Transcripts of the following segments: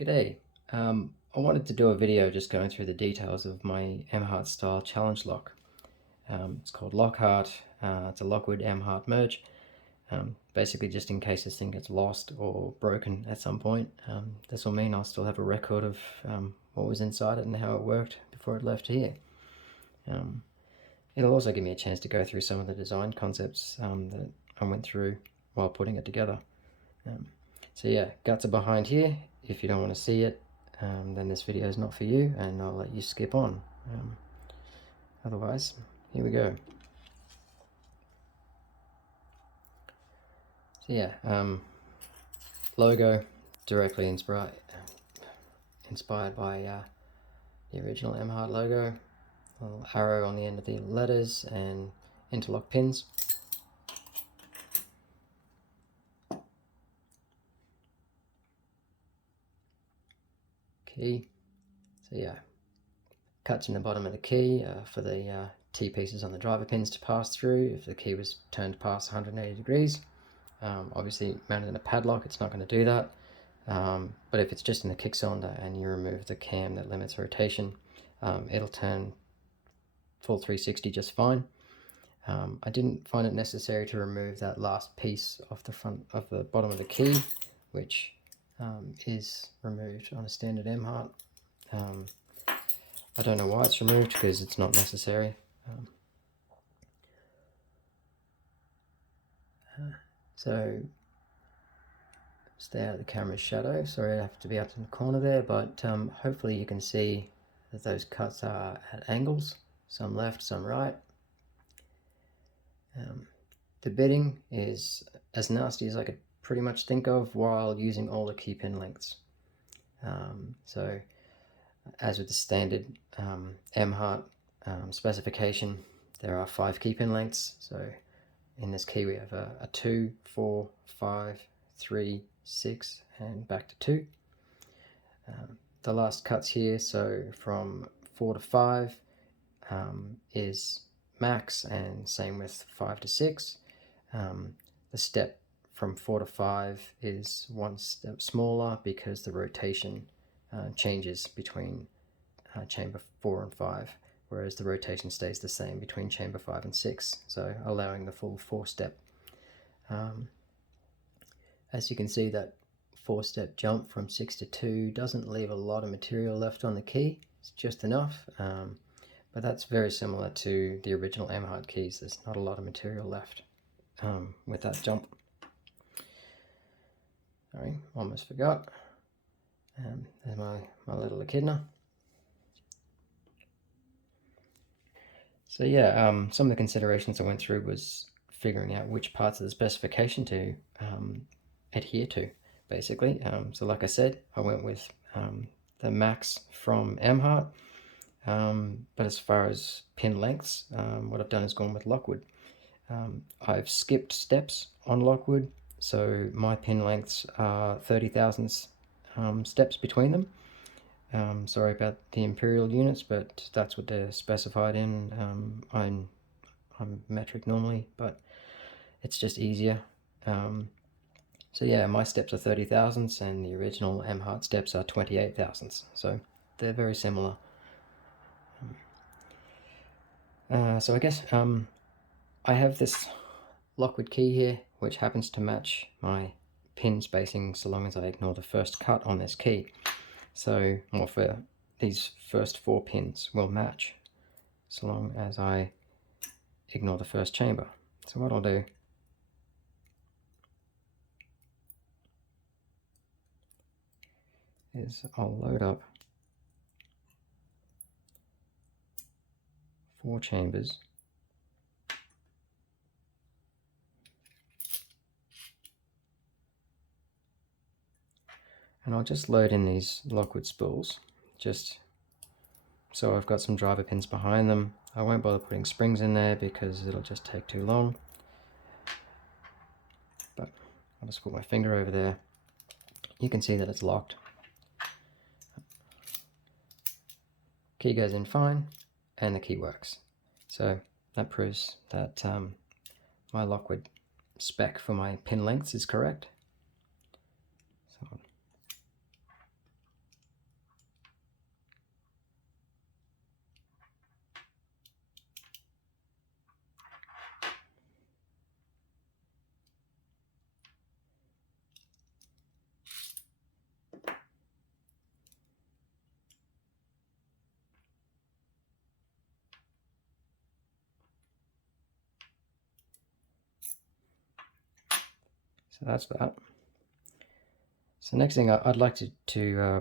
G'day. I wanted to do a video just going through the details of my Emhart style challenge lock. It's called Lockhart. It's a Lockwood Emhart merge. Basically just in case this thing gets lost or broken at some point. This will mean I'll still have a record of what was inside it and how it worked before it left here. It'll also give me a chance to go through some of the design concepts that I went through while putting it together. So yeah, guts are behind here. If you don't want to see it, then this video is not for you, and I'll let you skip on. Otherwise, here we go. So yeah, logo directly inspired by the original Emhart logo. A little arrow on the end of the letters and interlock pins. Key. So yeah, cuts in the bottom of the key for the T-pieces on the driver pins to pass through if the key was turned past 180 degrees. Obviously mounted in a padlock, it's not going to do that. But if it's just in the kick cylinder and you remove the cam that limits rotation, it'll turn full 360 just fine. I didn't find it necessary to remove that last piece off the front of the bottom of the key, which is removed on a standard Emhart. I don't know why it's removed because it's not necessary. So stay out of the camera's shadow. Sorry, I have to be out in the corner there, but hopefully you can see that those cuts are at angles, some left, some right. The bitting is as nasty as I could pretty much think of while using all the key pin lengths. So as with the standard Emhart specification, there are 5 key pin lengths. So in this key we have a 2, 4, 5, 3, 6 and back to 2. The last cuts here, so from 4 to 5 is max, and same with 5 to 6. The step from 4 to 5 is one step smaller because the rotation changes between chamber 4 and 5, whereas the rotation stays the same between chamber 5 and 6, so allowing the full 4-step. As you can see, that 4-step jump from 6 to 2 doesn't leave a lot of material left on the key. It's just enough, but that's very similar to the original Emhart keys. There's not a lot of material left with that jump. Sorry, almost forgot. There's my little echidna. So yeah, some of the considerations I went through was figuring out which parts of the specification to adhere to, basically. So like I said, I went with the max from Emhart, but as far as pin lengths, what I've done is gone with Lockwood. I've skipped steps on Lockwood, so my pin lengths are 30 thousandths steps between them. Sorry about the imperial units, but that's what they're specified in. I'm metric normally, but it's just easier. So yeah, my steps are 30 thousandths and the original Emhart steps are 28 thousandths, so they're very similar. So I guess I have this Lockwood key here, which happens to match my pin spacing so long as I ignore the first cut on this key. So, well, for these first 4 pins will match so long as I ignore the first chamber. So what I'll do is I'll load up 4 chambers. And I'll just load in these Lockwood spools, just so I've got some driver pins behind them. I won't bother putting springs in there because it'll just take too long. But I'll just put my finger over there. You can see that it's locked. Key goes in fine, and the key works. So that proves that my Lockwood spec for my pin lengths is correct. So So that's that. So next thing, I'd like to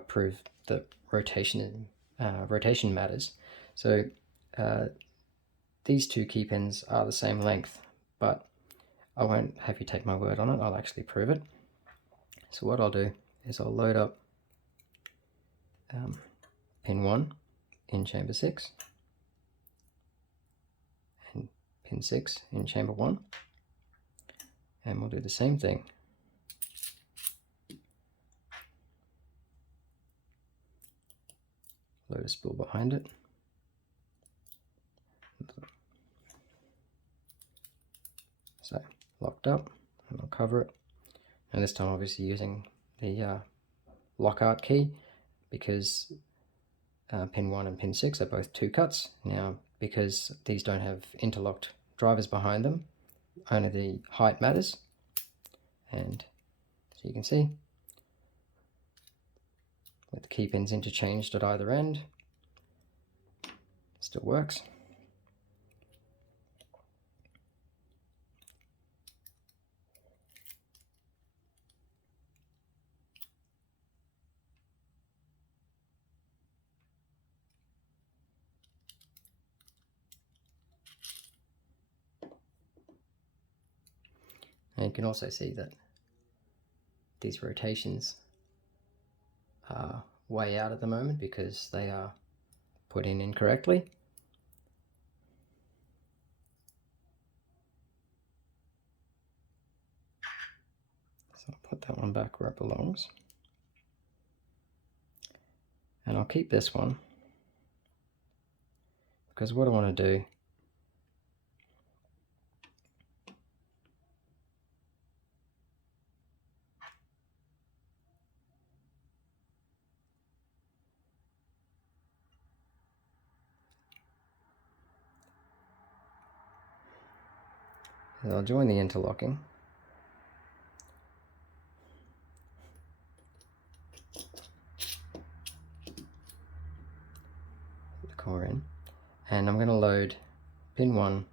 prove that rotation matters. So these two key pins are the same length, but I won't have you take my word on it. I'll actually prove it. So what I'll do is I'll load up pin 1 in chamber 6 and pin 6 in chamber 1, and we'll do the same thing. Load a spool behind it. So locked up, and I'll cover it. And this time obviously using the Lockhart key, because pin 1 and pin 6 are both 2 cuts. Now, because these don't have interlocked drivers behind them, only the height matters. And so you can see, with the key pins interchanged at either end, still works. And you can also see that these rotations are way out at the moment because they are put in incorrectly. So I'll put that one back where it belongs. And I'll keep this one, because what I want to do is I'll join the interlocking. Put the core in. And I'm going to load pin 1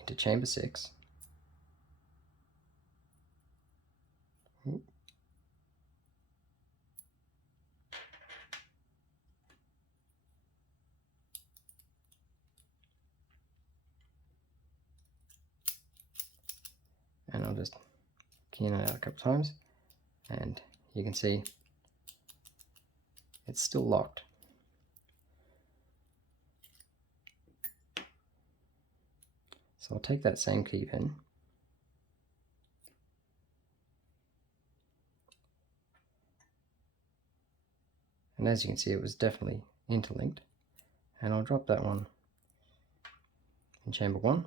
into chamber 6. And I'll just key in and out a couple times, and you can see it's still locked. So I'll take that same key pin and as you can see, it was definitely interlinked, and I'll drop that one in chamber 1.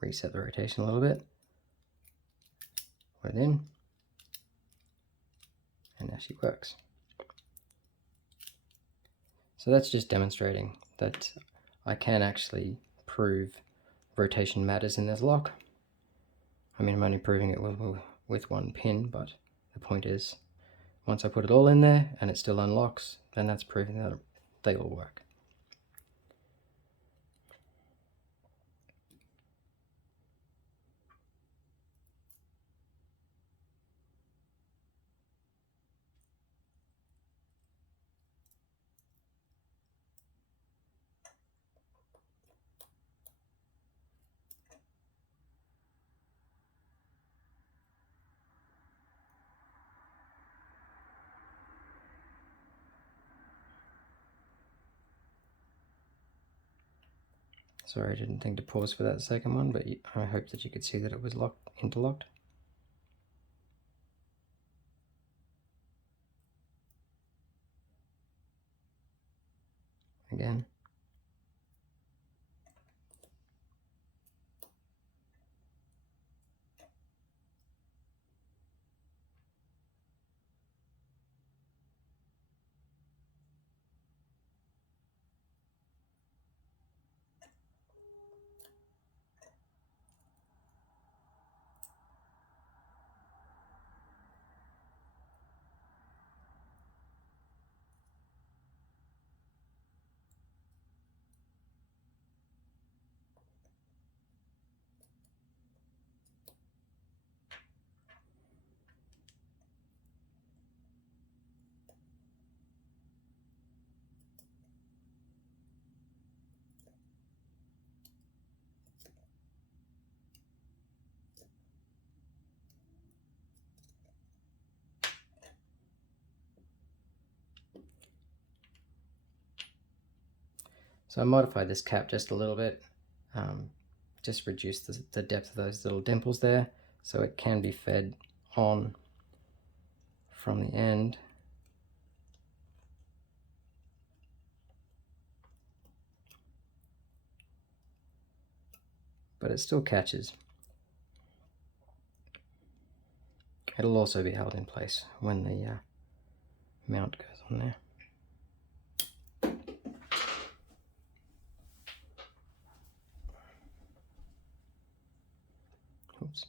Reset the rotation a little bit, put it in, and now she works. So that's just demonstrating that I can actually prove rotation matters in this lock. I mean, I'm only proving it with one pin, but the point is, once I put it all in there and it still unlocks, then that's proving that they all work. Sorry, I didn't think to pause for that second one, but I hope that you could see that it was interlocked. Again. So I modified this cap just a little bit, just reduced the depth of those little dimples there, so it can be fed on from the end. But it still catches. It'll also be held in place when the mount goes on there. Oops.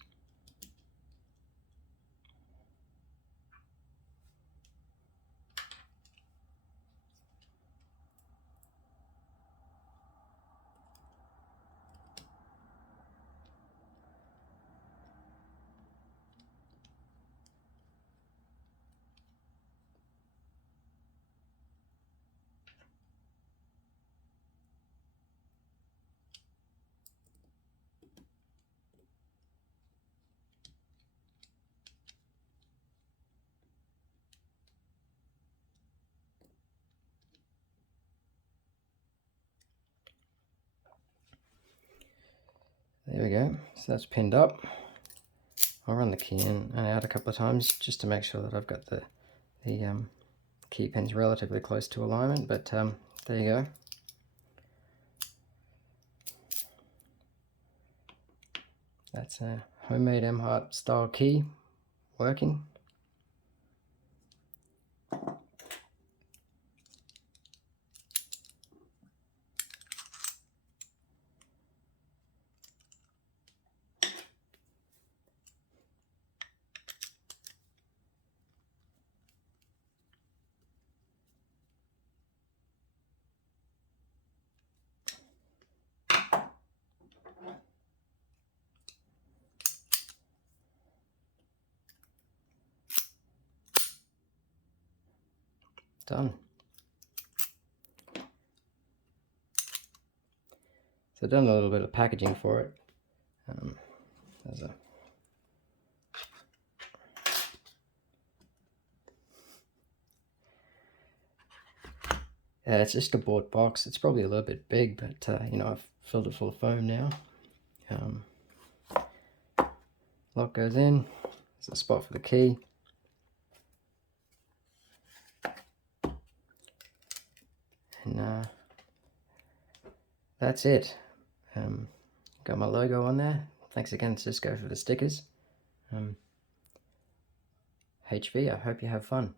There we go, so that's pinned up. I'll run the key in and out a couple of times just to make sure that I've got the key pins relatively close to alignment, but there you go. That's a homemade Emhart style key working. Done. So I've done a little bit of packaging for it. There's a it's just a board box. It's probably a little bit big, but you know, I've filled it full of foam now. Lock goes in. There's a spot for the key. And that's it. Got my logo on there. Thanks again, Cisco, for the stickers. HV, I hope you have fun.